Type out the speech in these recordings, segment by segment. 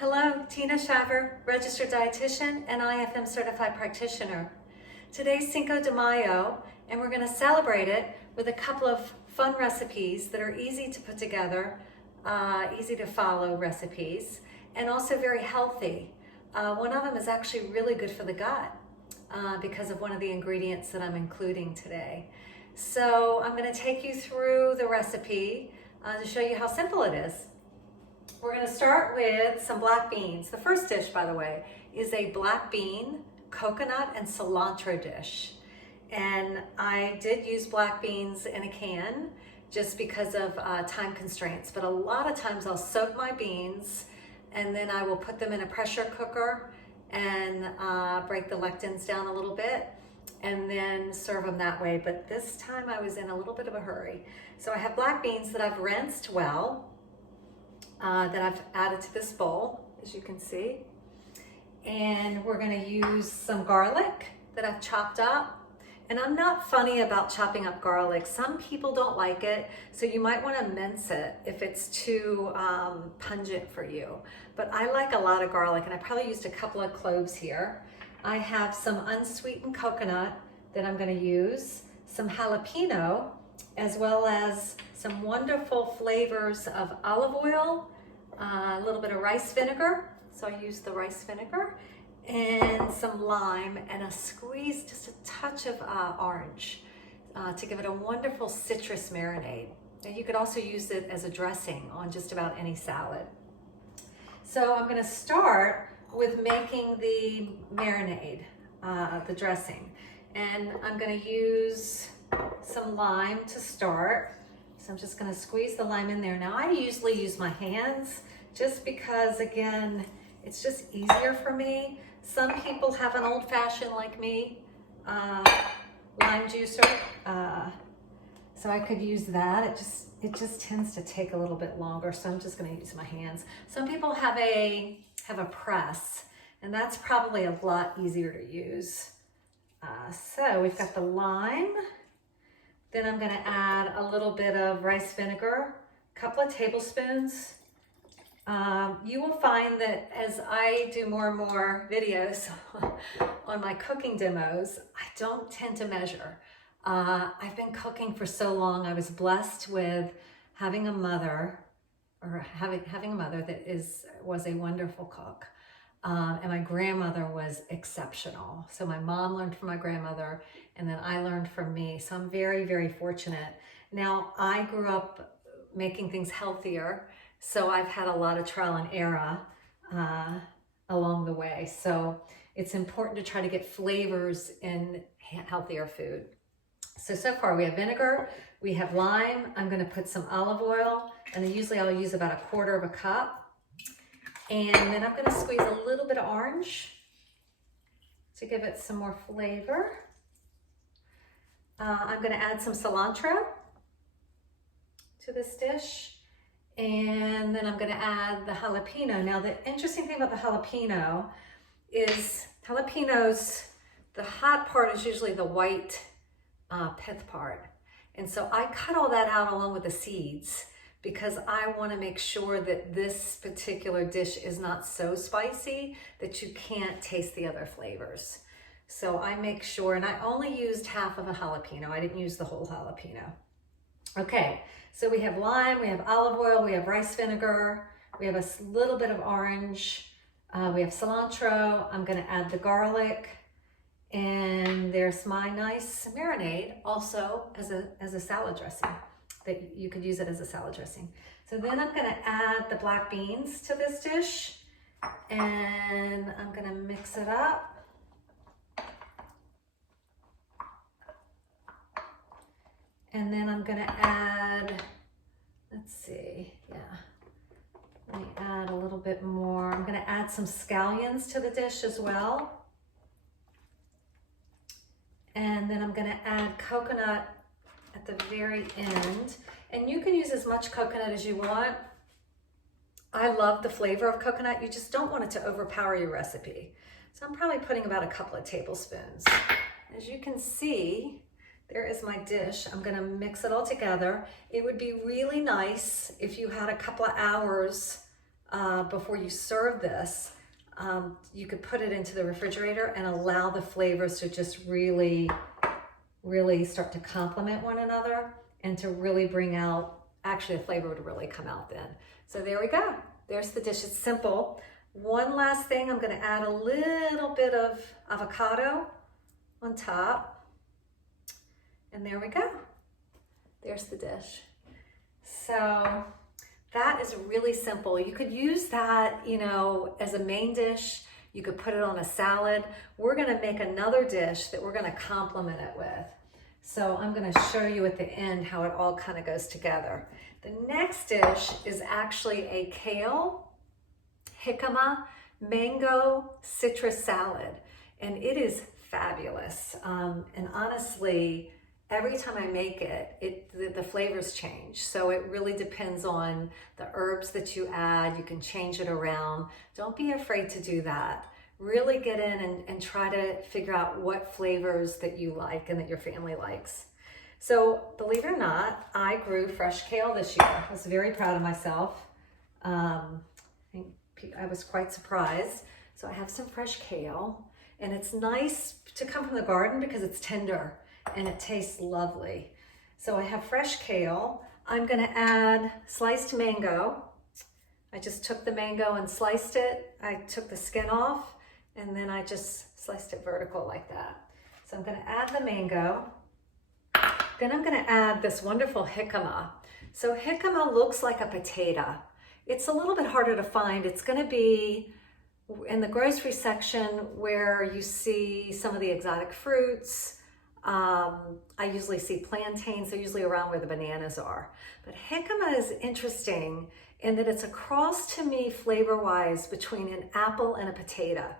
Hello, Tina Shaver, registered dietitian and IFM certified practitioner. Today's Cinco de Mayo, and we're going to celebrate it with a couple of fun recipes that are easy to put together, easy to follow recipes, and also very healthy. One of them is actually really good for the gut because of one of the ingredients that I'm including today. So I'm going to take you through the recipe to show you how simple it is. We're going to start with some black beans. The first dish, by the way, is a black bean, coconut, and cilantro dish. And I did use black beans in a can just because of time constraints. But a lot of times I'll soak my beans and then I will put them in a pressure cooker and break the lectins down a little bit and then serve them that way. But this time I was in a little bit of a hurry. So I have black beans that I've rinsed well. That I've added to this bowl, as you can see. And we're going to use some garlic that I've chopped up. And I'm not funny about chopping up garlic. Some people don't like it, so you might want to mince it if it's too pungent for you. But I like a lot of garlic, and I probably used a couple of cloves here. I have some unsweetened coconut that I'm going to use, some jalapeno, as well as some wonderful flavors of olive oil, a little bit of rice vinegar, so I use the rice vinegar, and some lime, and a squeeze, just a touch of orange to give it a wonderful citrus marinade. And you could also use it as a dressing on just about any salad. So I'm going to start with making the marinade, the dressing, and I'm going to use some lime to start. So I'm just going to squeeze the lime in there. Now I usually use my hands just because, again, it's just easier for me. Some people have an old-fashioned like me lime juicer, so I could use that. It just tends to take a little bit longer, so I'm just going to use my hands. Some people have a press, and that's probably a lot easier to use. So we've got the lime. Then I'm going to add a little bit of rice vinegar, a couple of tablespoons. You will find that as I do more and more videos on my cooking demos, I don't tend to measure. I've been cooking for so long. I was blessed with having a mother, or having a mother that was a wonderful cook. And my grandmother was exceptional. So my mom learned from my grandmother, and then I learned from me. So I'm very, very fortunate. Now, I grew up making things healthier, so I've had a lot of trial and error along the way. So it's important to try to get flavors in healthier food. So far we have vinegar, we have lime. I'm going to put some olive oil, and then usually I'll use about 1/4 cup. And then I'm going to squeeze a little bit of orange to give it some more flavor. I'm going to add some cilantro to this dish. And then I'm going to add the jalapeno. Now, the interesting thing about the jalapeno is jalapenos, the hot part is usually the white pith part. And so I cut all that out along with the seeds, because I want to make sure that this particular dish is not so spicy that you can't taste the other flavors. So I make sure, and I only used half of a jalapeno. I didn't use the whole jalapeno. Okay, so we have lime, we have olive oil, we have rice vinegar, we have a little bit of orange, we have cilantro. I'm going to add the garlic, and there's my nice marinade also as a salad dressing. That you could use it as a salad dressing. So then I'm going to add the black beans to this dish, and I'm going to mix it up. And then I'm going to add, let's see, let me add a little bit more. I'm going to add some scallions to the dish as well. And then I'm going to add coconut at the very end, and you can use as much coconut as you want. I love the flavor of coconut. You just don't want it to overpower your recipe. So I'm probably putting about a couple of tablespoons. As you can see, there is my dish. I'm going to mix it all together. It would be really nice if you had a couple of hours before you serve this, you could put it into the refrigerator and allow the flavors to just really start to complement one another and to really bring out, actually the flavor would really come out then. So there we go. There's the dish. It's simple. One last thing, I'm going to add a little bit of avocado on top. And there we go. There's the dish. So that is really simple. You could use that, you know, as a main dish. You could put it on a salad. We're going to make another dish that we're going to complement it with. So I'm going to show you at the end how it all kind of goes together. The next dish is actually a kale, jicama, mango citrus salad, and it is fabulous. And honestly, every time I make it, the flavors change. So it really depends on the herbs that you add. You can change it around. Don't be afraid to do that. Really get in and try to figure out what flavors that you like and that your family likes. So believe it or not, I grew fresh kale this year. I was very proud of myself. I was quite surprised. So I have some fresh kale, and it's nice to come from the garden because it's tender and it tastes lovely. So I have fresh kale. I'm gonna add sliced mango. I just took the mango and sliced it. I took the skin off, and then I just sliced it vertical like that. So I'm gonna add the mango. Then I'm gonna add this wonderful jicama. So jicama looks like a potato. It's a little bit harder to find. It's gonna be in the grocery section where you see some of the exotic fruits. I usually see plantains. They're usually around where the bananas are. But jicama is interesting in that it's a cross to me flavor-wise between an apple and a potato.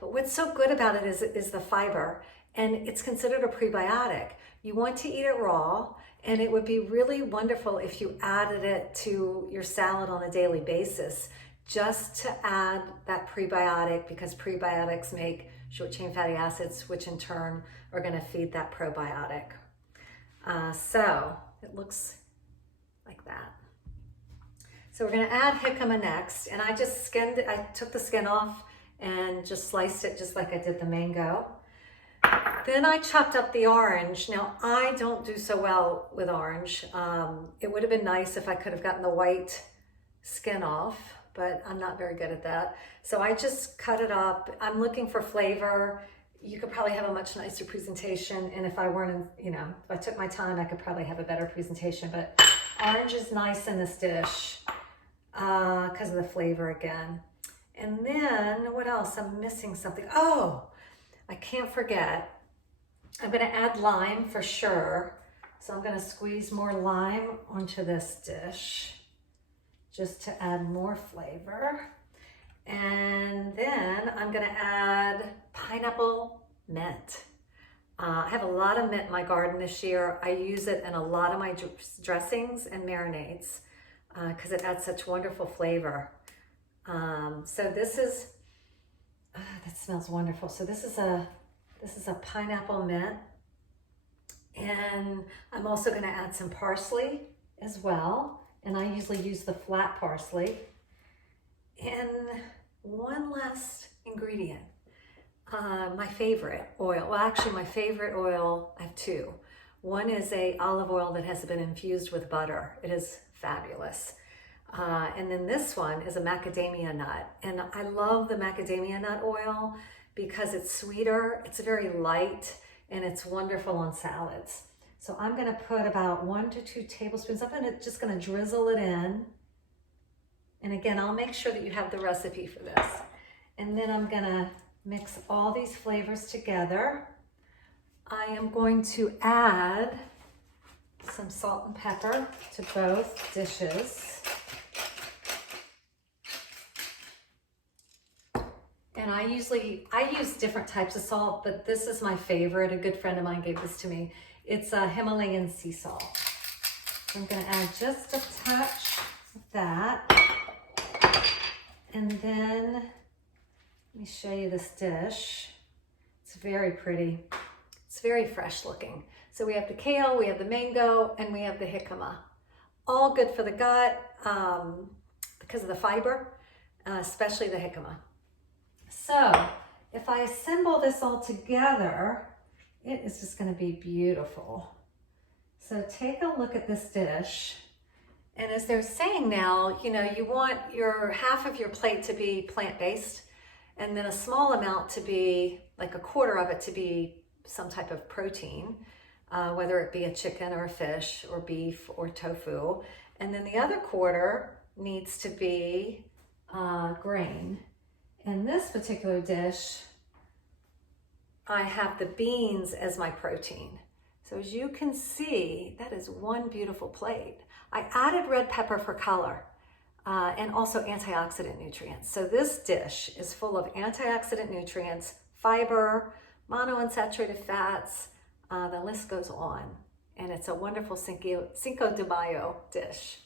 But what's so good about it is the fiber, and it's considered a prebiotic. You want to eat it raw, and it would be really wonderful if you added it to your salad on a daily basis, just to add that prebiotic, because prebiotics make short-chain fatty acids, which in turn are going to feed that probiotic. So it looks like that. So we're going to add jicama next, and I just skinned it. I took the skin off and just sliced it just like I did the mango. Then I chopped up the orange. Now, I don't do so well with orange. It would have been nice if I could have gotten the white skin off, but I'm not very good at that. So I just cut it up. I'm looking for flavor. You could probably have a much nicer presentation. And if I weren't, if I took my time, I could probably have a better presentation. But orange is nice in this dish because of the flavor again. And then what else? I'm missing something. Oh, I can't forget. I'm going to add lime for sure. So I'm going to squeeze more lime onto this dish just to add more flavor. And then I'm going to add pineapple mint. I have a lot of mint in my garden this year. I use it in a lot of my dressings and marinades because it adds such wonderful flavor. So this is, that smells wonderful. So this is a pineapple mint. And I'm also going to add some parsley as well. And I usually use the flat parsley. And one last ingredient, my favorite oil. Well, actually my favorite oil, I have two. One is a olive oil that has been infused with butter. It is fabulous. And then this one is a macadamia nut. And I love the macadamia nut oil because it's sweeter, it's very light, and it's wonderful on salads. So I'm gonna put about 1 to 2 tablespoons. I'm just gonna drizzle it in. And again, I'll make sure that you have the recipe for this. And then I'm gonna mix all these flavors together. I am going to add some salt and pepper to both dishes. And I use different types of salt, but this is my favorite. A good friend of mine gave this to me. It's a Himalayan sea salt. I'm gonna add just a touch of that. And then, let me show you this dish. It's very pretty. It's very fresh looking. So we have the kale, we have the mango, and we have the jicama. All good for the gut. because of the fiber, especially the jicama. So if I assemble this all together, it is just going to be beautiful. So take a look at this dish. And as they're saying now, you know, you want your half of your plate to be plant-based, and then a small amount to be, like a quarter of it to be some type of protein, whether it be a chicken or a fish or beef or tofu. And then the other quarter needs to be grain. In this particular dish, I have the beans as my protein. So as you can see, that is one beautiful plate. I added red pepper for color and also antioxidant nutrients. So this dish is full of antioxidant nutrients, fiber, monounsaturated fats, the list goes on. And it's a wonderful Cinco de Mayo dish.